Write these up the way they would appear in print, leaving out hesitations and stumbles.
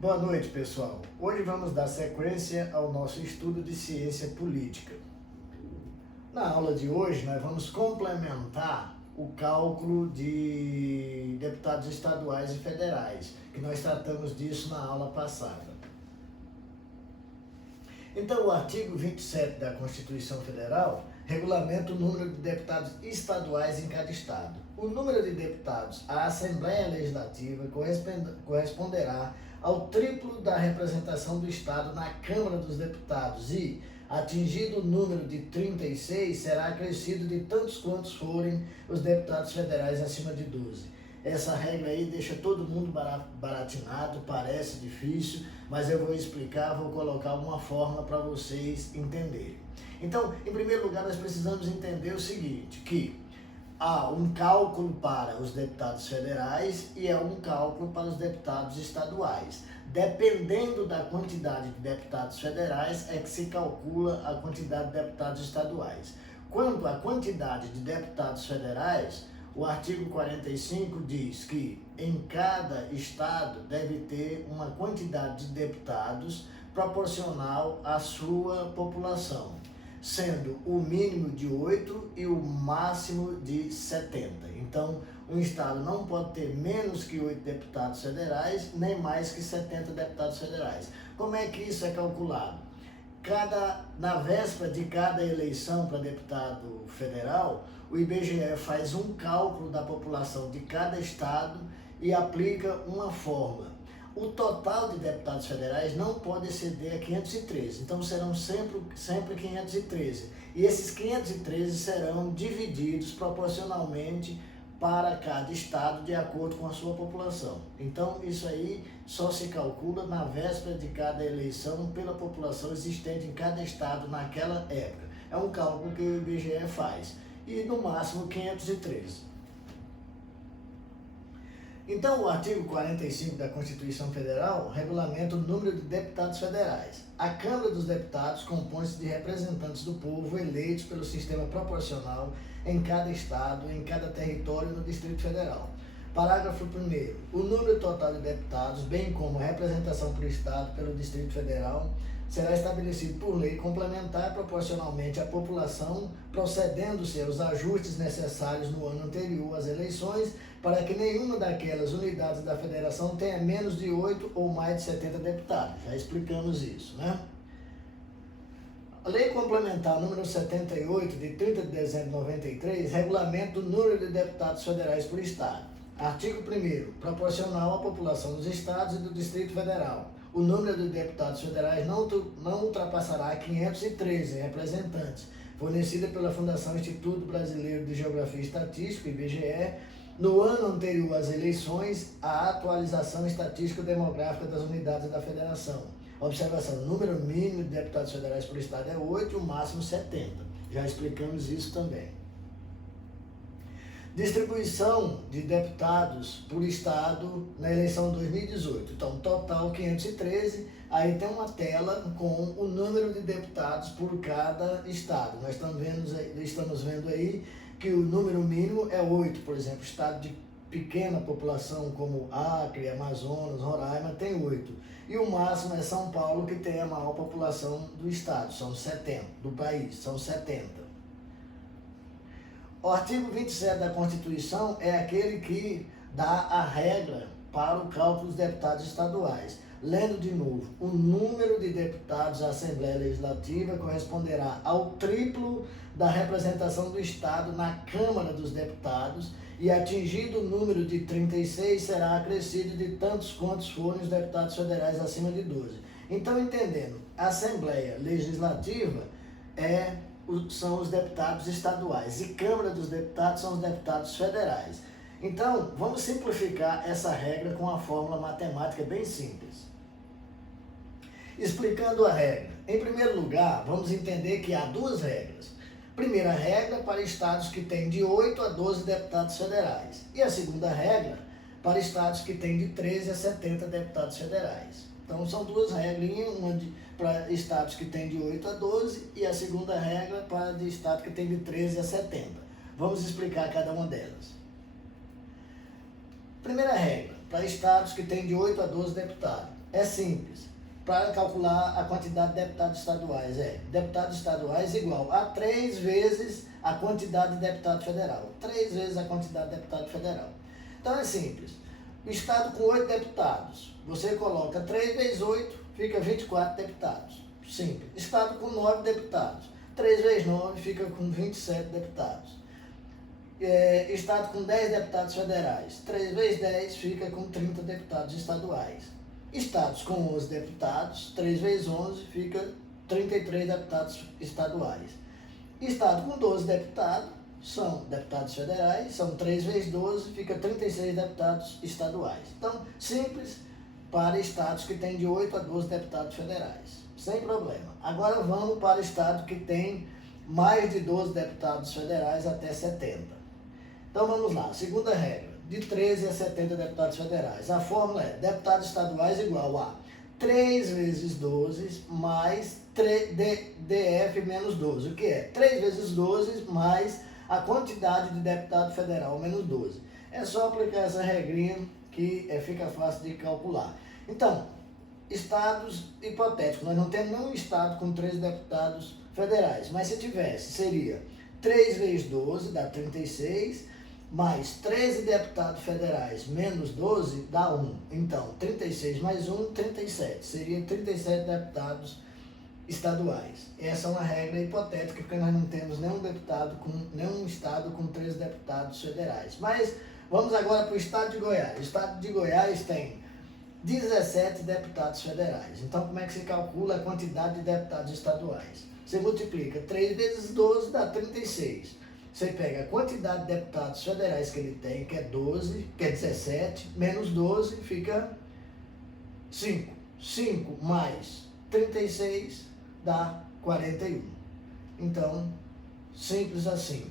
Boa noite, pessoal. Hoje vamos dar sequência ao nosso estudo de ciência política. Na aula de hoje, nós vamos complementar o cálculo de deputados estaduais e federais, que nós tratamos disso na aula passada. Então, o artigo 27 da Constituição Federal regulamenta o número de deputados estaduais em cada estado. O número de deputados à Assembleia Legislativa corresponderá ao triplo da representação do Estado na Câmara dos Deputados e, atingido o número de 36, será acrescido de tantos quantos forem os deputados federais acima de 12. Essa regra aí deixa todo mundo baratinado, parece difícil, mas eu vou explicar, vou colocar uma fórmula para vocês entenderem. Então, em primeiro lugar, nós precisamos entender o seguinte, que há um cálculo para os deputados federais e há um cálculo para os deputados estaduais. Dependendo da quantidade de deputados federais, é que se calcula a quantidade de deputados estaduais. Quanto à quantidade de deputados federais, o artigo 45 diz que em cada estado deve ter uma quantidade de deputados proporcional à sua população, sendo o mínimo de 8 e o máximo de 70. Então, um estado não pode ter menos que 8 deputados federais, nem mais que 70 deputados federais. Como é que isso é calculado? Na véspera de cada eleição para deputado federal, o IBGE faz um cálculo da população de cada estado e aplica uma fórmula. O total de deputados federais não pode exceder a 513, então serão sempre 513. E esses 513 serão divididos proporcionalmente para cada estado de acordo com a sua população. Então isso aí só se calcula na véspera de cada eleição pela população existente em cada estado naquela época. É um cálculo que o IBGE faz. E no máximo 513. Então, o artigo 45 da Constituição Federal regulamenta o número de deputados federais. A Câmara dos Deputados compõe-se de representantes do povo eleitos pelo sistema proporcional em cada estado, em cada território e no Distrito Federal. Parágrafo 1º. O número total de deputados, bem como representação por estado pelo Distrito Federal, será estabelecido por lei complementar proporcionalmente à população, procedendo-se aos ajustes necessários no ano anterior às eleições, para que nenhuma daquelas unidades da federação tenha menos de 8 ou mais de 70 deputados. Já explicamos isso, né? A Lei Complementar número 78, de 30 de dezembro de 93, regulamenta o número de deputados federais por estado. Artigo 1º, proporcional à população dos estados e do Distrito Federal. O número de deputados federais não ultrapassará 513 representantes, fornecida pela Fundação Instituto Brasileiro de Geografia e Estatística, IBGE, no ano anterior às eleições, à atualização estatística demográfica das unidades da federação. Observação, o número mínimo de deputados federais por estado é 8 e o máximo 70. Já explicamos isso também. Distribuição de deputados por estado na eleição de 2018. Então, total 513, aí tem uma tela com o número de deputados por cada estado. Nós estamos vendo aí que o número mínimo é 8, por exemplo, estado de pequena população como Acre, Amazonas, Roraima tem 8. E o máximo é São Paulo, que tem a maior população do estado, são 70, do país, são 70. O artigo 27 da Constituição é aquele que dá a regra para o cálculo dos deputados estaduais. Lendo de novo, o número de deputados à Assembleia Legislativa corresponderá ao triplo da representação do Estado na Câmara dos Deputados e, atingido o número de 36, será acrescido de tantos quantos forem os deputados federais acima de 12. Então, entendendo, a Assembleia Legislativa são os deputados estaduais e Câmara dos Deputados são os deputados federais. Então, vamos simplificar essa regra com uma fórmula matemática bem simples. Explicando a regra. Em primeiro lugar, vamos entender que há duas regras. Primeira regra para estados que têm de 8 a 12 deputados federais. E a segunda regra para estados que têm de 13 a 70 deputados federais. Então, são duas regrinhas, uma para estados que têm de 8 a 12 e a segunda regra para de estados que têm de 13 a 70. Vamos explicar cada uma delas. Primeira regra, para estados que têm de 8 a 12 deputados. É simples. Para calcular a quantidade de deputados estaduais, deputados estaduais igual a 3 vezes a quantidade de deputado federal. 3 vezes a quantidade de deputado federal. Então é simples. O estado com 8 deputados, você coloca 3 vezes 8, fica 24 deputados. Simples. Estado com 9 deputados, 3 vezes 9 fica com 27 deputados. Estado com 10 deputados federais, 3 vezes 10 fica com 30 deputados estaduais. Estados com 11 deputados, 3 vezes 11 fica 33 deputados estaduais. Estado com 12 deputados, são deputados federais, são 3 vezes 12, fica 36 deputados estaduais. Então, simples para estados que têm de 8 a 12 deputados federais, sem problema. Agora vamos para estado que tem mais de 12 deputados federais até 70. Então vamos lá, segunda regra, de 13 a 70 deputados federais. A fórmula é deputados estaduais igual a 3 vezes 12 mais DF menos 12. O que é? 3 vezes 12 mais a quantidade de deputado federal menos 12. É só aplicar essa regrinha que fica fácil de calcular. Então, estados hipotéticos, nós não temos nenhum estado com 13 deputados federais, mas se tivesse, seria 3 vezes 12 dá 36, mais 13 deputados federais menos 12 dá 1. Então, 36 mais 1, 37. Seriam 37 deputados estaduais. Essa é uma regra hipotética, porque nós não temos nenhum estado com 13 deputados federais. Mas vamos agora para o estado de Goiás. O estado de Goiás tem 17 deputados federais. Então, como é que se calcula a quantidade de deputados estaduais? Você multiplica 3 vezes 12 dá 36. Você pega a quantidade de deputados federais que ele tem, que é 17, menos 12, fica 5. 5 mais 36 dá 41. Então, simples assim.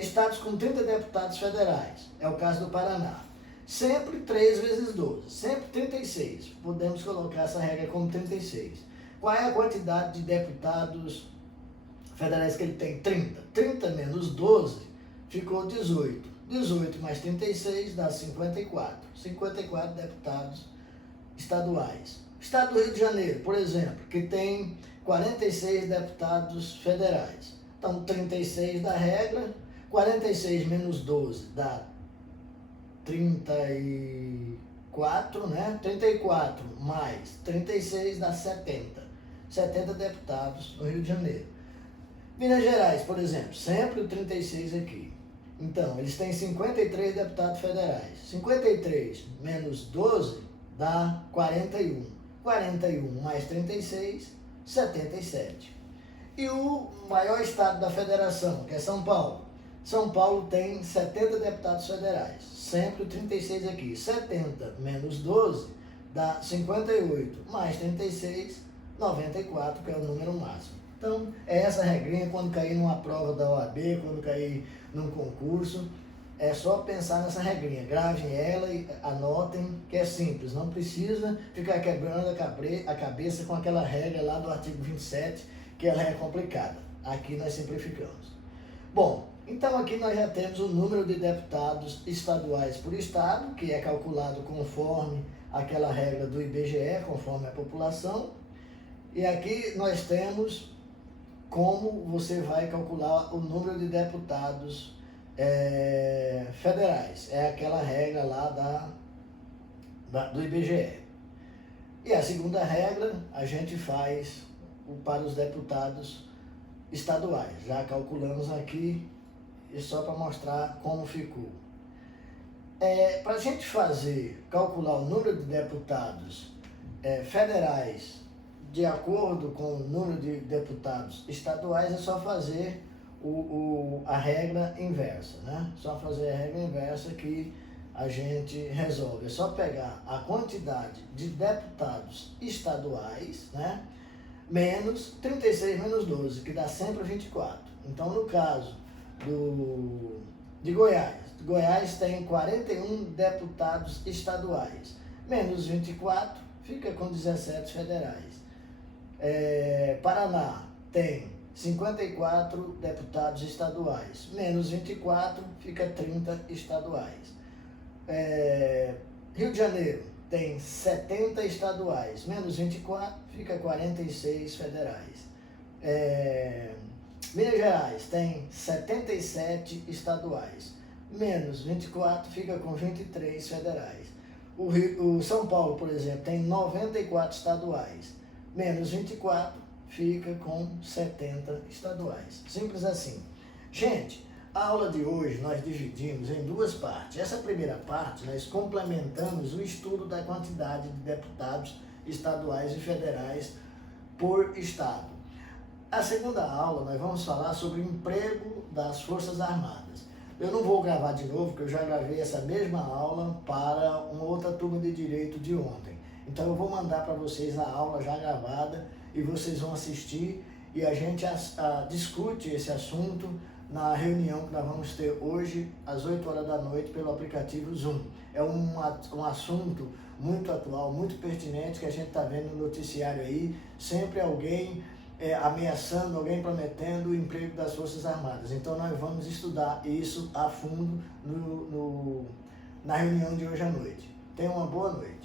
Estados com 30 deputados federais, é o caso do Paraná. Sempre 3 vezes 12, sempre 36. Podemos colocar essa regra como 36. Qual é a quantidade de deputados federais que ele tem? 30. 30 menos 12 ficou 18. 18 mais 36 dá 54. 54 deputados estaduais. Estado do Rio de Janeiro, por exemplo, que tem 46 deputados federais. Então, 36 da regra, 46 menos 12 dá 34, né? 34 mais 36 dá 70. 70 deputados no Rio de Janeiro. Minas Gerais, por exemplo, sempre o 36 aqui. Então, eles têm 53 deputados federais. 53 menos 12 dá 41. 41 mais 36, 77. E o maior estado da federação, que é São Paulo. São Paulo tem 70 deputados federais. Sempre o 36 aqui. 70 menos 12 dá 58. Mais 36, 94, que é o número máximo. Então, é essa regrinha quando cair numa prova da OAB, quando cair num concurso, é só pensar nessa regrinha. Gravem ela e anotem, que é simples. Não precisa ficar quebrando a cabeça com aquela regra lá do artigo 27, que ela é complicada. Aqui nós simplificamos. Bom, então aqui nós já temos o número de deputados estaduais por estado, que é calculado conforme aquela regra do IBGE, conforme a população. E aqui nós temos como você vai calcular o número de deputados federais. É aquela regra lá do IBGE. E a segunda regra a gente faz para os deputados estaduais. Já calculamos aqui, e só para mostrar como ficou. Para a gente calcular o número de deputados federais de acordo com o número de deputados estaduais, é só fazer a regra inversa, né? Só fazer a regra inversa que a gente resolve. É só pegar a quantidade de deputados estaduais, né? Menos 36 menos 12, que dá sempre 24. Então, no caso de Goiás tem 41 deputados estaduais. Menos 24, fica com 17 federais. Paraná tem 54 deputados estaduais, menos 24, fica 30 estaduais. Rio de Janeiro tem 70 estaduais, menos 24, fica 46 federais. Minas Gerais tem 77 estaduais, menos 24, fica com 23 federais. O São Paulo, por exemplo, tem 94 estaduais, menos 24, fica com 70 estaduais. Simples assim. Gente, a aula de hoje nós dividimos em duas partes. Essa primeira parte nós complementamos o estudo da quantidade de deputados estaduais e federais por estado. A segunda aula nós vamos falar sobre o emprego das Forças Armadas. Eu não vou gravar de novo, porque eu já gravei essa mesma aula para uma outra turma de direito de ontem. Então eu vou mandar para vocês a aula já gravada e vocês vão assistir e a gente discute esse assunto na reunião que nós vamos ter hoje às 8 horas da noite pelo aplicativo Zoom. É um assunto muito atual, muito pertinente, que a gente está vendo no noticiário aí, sempre alguém ameaçando, alguém prometendo o emprego das Forças Armadas. Então nós vamos estudar isso a fundo na reunião de hoje à noite. Tenha uma boa noite.